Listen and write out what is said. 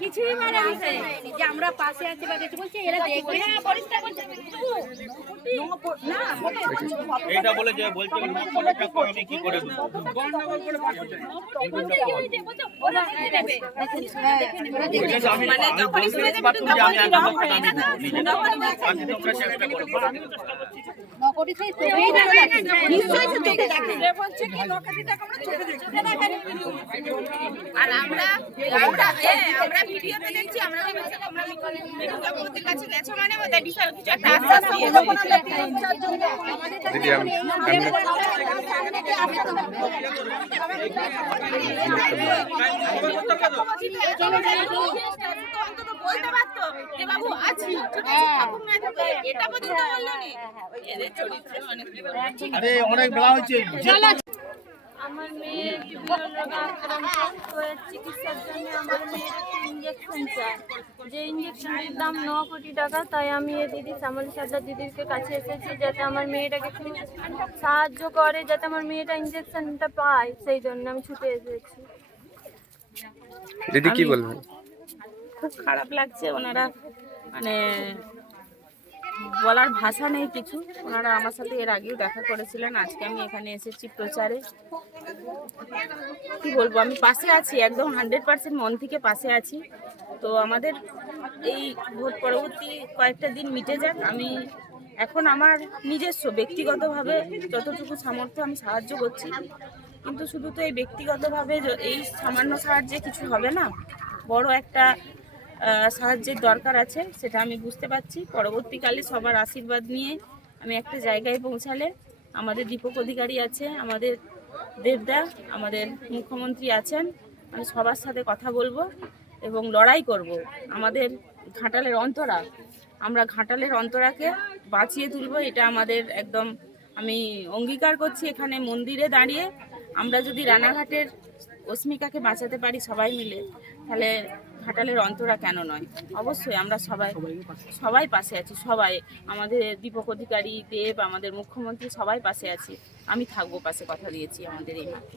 কিছুই মানে যে আমরা পাশে আছি বা কিছু বলছি এরা দেখবে পরিষ্কার করছে এটা বলে যে বলছে আমি কি করে মানে যখনই শুনেছে আর আমরা ভিডিওতে দেখছি আমরা মুখ্যমন্ত্রীর কাছে গেছো মানে বিশাল কিছু একটা আশ্বাস বলতে পারতো যে বাবু আছি এটা পর্যন্ত বললো নি এদের চরিত্র অনেক বেলা হয়েছে। আমার মেয়ে বিভিন্ন রোগে আক্রান্ত হয়ে চিকিৎসার জন্য আমার মেয়ের একটা ইঞ্জেকশন চায়, যে ইঞ্জেকশনের দাম 9 কোটি টাকা। তাই আমি এই দিদি শ্যামলী সর্দার দিদির কাছে এসেছি যাতে আমার মেয়েটাকে একটু সাহায্য করে, যাতে আমার মেয়েটা ইঞ্জেকশনটা পায়, সেই জন্য আমি ছুটে এসেছি। দিদি কি বলবেন? খুব খারাপ লাগছে, ওনারা মানে বলার ভাষা নেই কিছু। ওনারা আমার সাথে এর আগেও দেখা করেছিলেন, আজকে আমি এখানে এসেছি প্রচারে। কি বলবো, আমি পাশে আছি, একদম 100% মন থেকে পাশে আছি। তো আমাদের এই ভোট পরবর্তী কয়েকটা দিন মিটে যাক। আমি এখন আমার নিজস্ব ব্যক্তিগতভাবে যতটুকু সামর্থ্য আমি সাহায্য করছি, কিন্তু শুধু তো এই ব্যক্তিগতভাবে এই সামান্য সাহায্যে কিছু হবে না, বড় একটা সাহায্যের দরকার আছে, সেটা আমি বুঝতে পারছি। পরবর্তীকালে সবার আশীর্বাদ নিয়ে আমি একটা জায়গায় পৌঁছালে, আমাদের দীপক অধিকারী আছে, আমাদের দেবদা, আমাদের মুখ্যমন্ত্রী আছেন, আমি সবার সাথে কথা বলবো এবং লড়াই করব। আমাদের ঘাটালের অন্তরা, আমরা ঘাটালের অন্তরাকে বাঁচিয়ে তুলব, এটা আমাদের একদম আমি অঙ্গীকার করছি। এখানে মন্দিরে দাঁড়িয়ে আমরা যদি রানাঘাটের অস্মিকাকে বাঁচাতে পারি সবাই মিলে, তাহলে ঘাটালের অন্তরা কেন নয়? অবশ্যই আমরা সবাই পাশে আছি, সবাই, আমাদের দীপক অধিকারী, দেব, আমাদের মুখ্যমন্ত্রী, সবাই পাশে আছি। আমি থাকবো পাশে, কথা দিয়েছি আমাদের এই মাঠে।